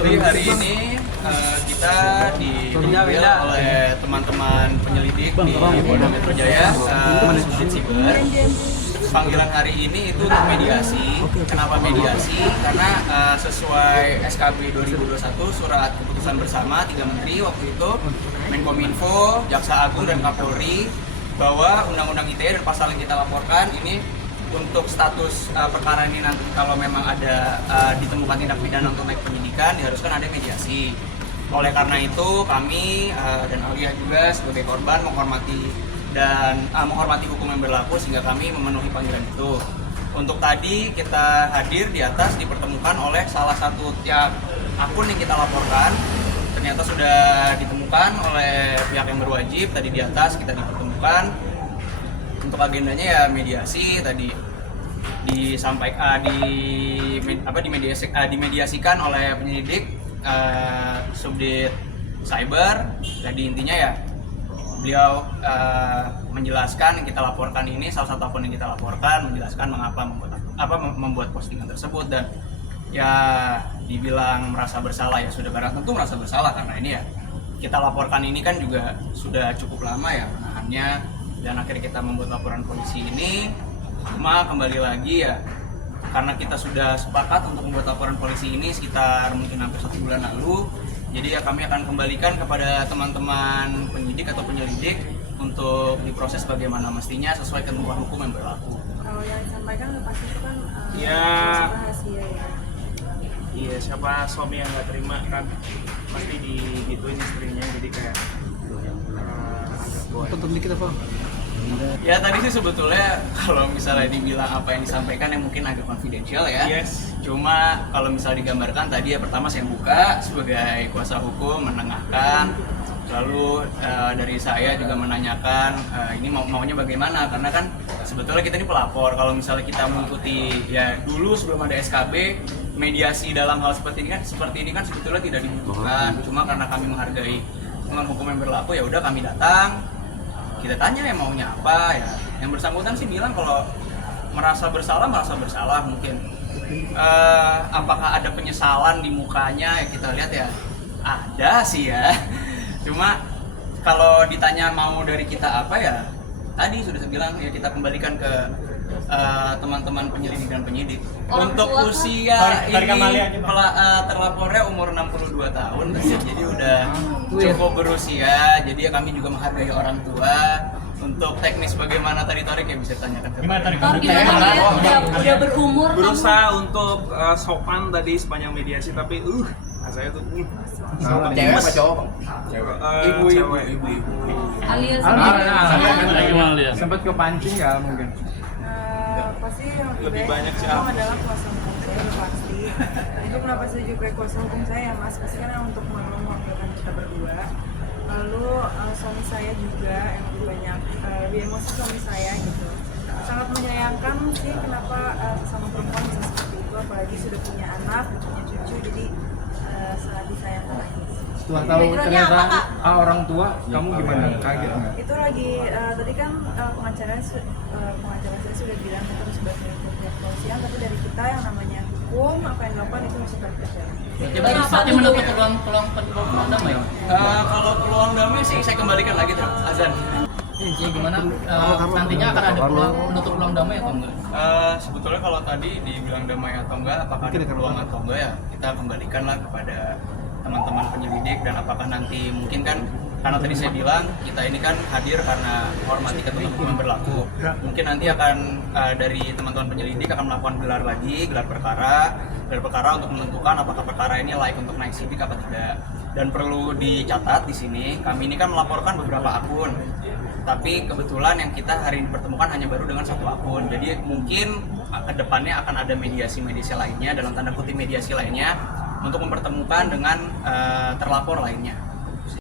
Jadi hari ini kita dipanggil oleh teman-teman penyelidik di Polda Metro Jaya, Subdit Siber. Panggilan hari ini itu untuk mediasi. Kenapa mediasi? Karena sesuai SKB 2021 surat keputusan bersama 3 menteri waktu itu, Menkominfo, Jaksa Agung dan Kapolri, bahwa Undang-Undang ITE dan pasal yang kita laporkan ini untuk status perkara ini nanti kalau memang ada ditemukan tindak pidana untuk naik penyidikan diharuskan ada mediasi. Oleh karena itu kami dan Alia juga sebagai korban menghormati hukum yang berlaku sehingga kami memenuhi panggilan itu. Untuk tadi kita hadir di atas dipertemukan oleh salah satu tiap akun yang kita laporkan ternyata sudah ditemukan oleh pihak yang berwajib. Tadi di atas kita dipertemukan. Untuk agendanya ya mediasi tadi disampaikan dimediasikan oleh penyelidik Subdit Cyber. Jadi intinya ya beliau menjelaskan yang kita laporkan ini, salah satu akun yang kita laporkan menjelaskan mengapa membuat postingan tersebut, dan ya dibilang merasa bersalah ya sudah barang tentu merasa bersalah karena ini ya kita laporkan ini kan juga sudah cukup lama ya menahannya, dan akhirnya kita membuat laporan polisi ini. Cuma kembali lagi ya karena kita sudah sepakat untuk membuat laporan polisi ini sekitar mungkin hampir 1 bulan lalu, jadi ya kami akan kembalikan kepada teman-teman penyidik atau penyelidik untuk diproses bagaimana mestinya sesuai ketentuan hukum yang berlaku. Kalau yang disampaikan pasti itu kan ya, rahasia ya. Iya, siapa suami yang nggak terima kan pasti digituin istrinya, jadi kayak agak boy. Tutup dikit apa? Ya tadi sih sebetulnya kalau misalnya dibilang apa yang disampaikan yang mungkin agak confidential ya. Yes. Cuma kalau misalnya digambarkan tadi ya pertama saya buka sebagai kuasa hukum menengahkan, lalu dari saya juga menanyakan ini maunya bagaimana, karena kan sebetulnya kita ini pelapor. Kalau misalnya kita mengikuti ya dulu sebelum ada SKB, mediasi dalam hal seperti ini kan sebetulnya tidak dibutuhkan. Cuma karena kami menghargai hukum yang berlaku ya udah kami datang. Kita tanya ya maunya apa ya. Yang bersangkutan sih bilang kalau merasa bersalah mungkin. Apakah ada penyesalan di mukanya ya kita lihat ya ada sih ya. Cuma kalau ditanya mau dari kita apa ya tadi sudah saya bilang ya kita kembalikan ke teman-teman penyelidik dan penyidik. Untuk usia ini terlapornya umur 62 tahun, jadi udah cukup berusia. Jadi ya kami juga menghargai orang tua. Untuk teknis bagaimana tadi Torik ya bisa ditanyakan ke Udah berumur berusaha untuk sopan tadi sepanjang mediasi, tapi saya tuh Cewek apa cowok? ibu-ibu. alias Sempat kepancing nggak mungkin? pasti yang Lebih banyak sih itu adalah kuasa hukum saya pasti. Itu kenapa saya juga kuasa hukum saya mas, pasti kan untuk mewakilkan kita berdua. Lalu suami saya juga yang lebih banyak lebih emosi suami saya gitu. Sangat menyayangkan sih kenapa sama perempuan bisa seperti itu, apalagi sudah punya anak, punya cucu, jadi sangat disayangkan lagi. Setelah tahu ternyata orang tua, kamu gimana? Kaget nggak? Itu lagi tadi kan pengacara saya sudah bilang kita harus berpihak pihak kepolisian, tapi dari kita yang namanya hukum apa yang dilakukan itu masih terpercaya. Berarti menutup peluang damai. kalau peluang damai sih saya kembalikan lagi tuh azan. Ya gimana nantinya akan ada menutup peluang damai atau enggak? Sebetulnya kalau tadi dibilang damai atau enggak, apakah ada peluang atau enggak ya kita kembalikanlah kepada teman-teman penyelidik, dan apakah nanti mungkin kan karena tadi saya bilang kita ini kan hadir karena hormati ketentuan hukum yang berlaku. Mungkin nanti akan dari teman-teman penyelidik akan melakukan gelar perkara untuk menentukan apakah perkara ini layak untuk naik sidik apa tidak. Dan perlu dicatat di sini, kami ini kan melaporkan beberapa akun, tapi kebetulan yang kita hari ini pertemukan hanya baru dengan 1 akun. Jadi mungkin ke depannya akan ada mediasi lainnya, dalam tanda kutip mediasi lainnya, untuk mempertemukan dengan terlapor lainnya.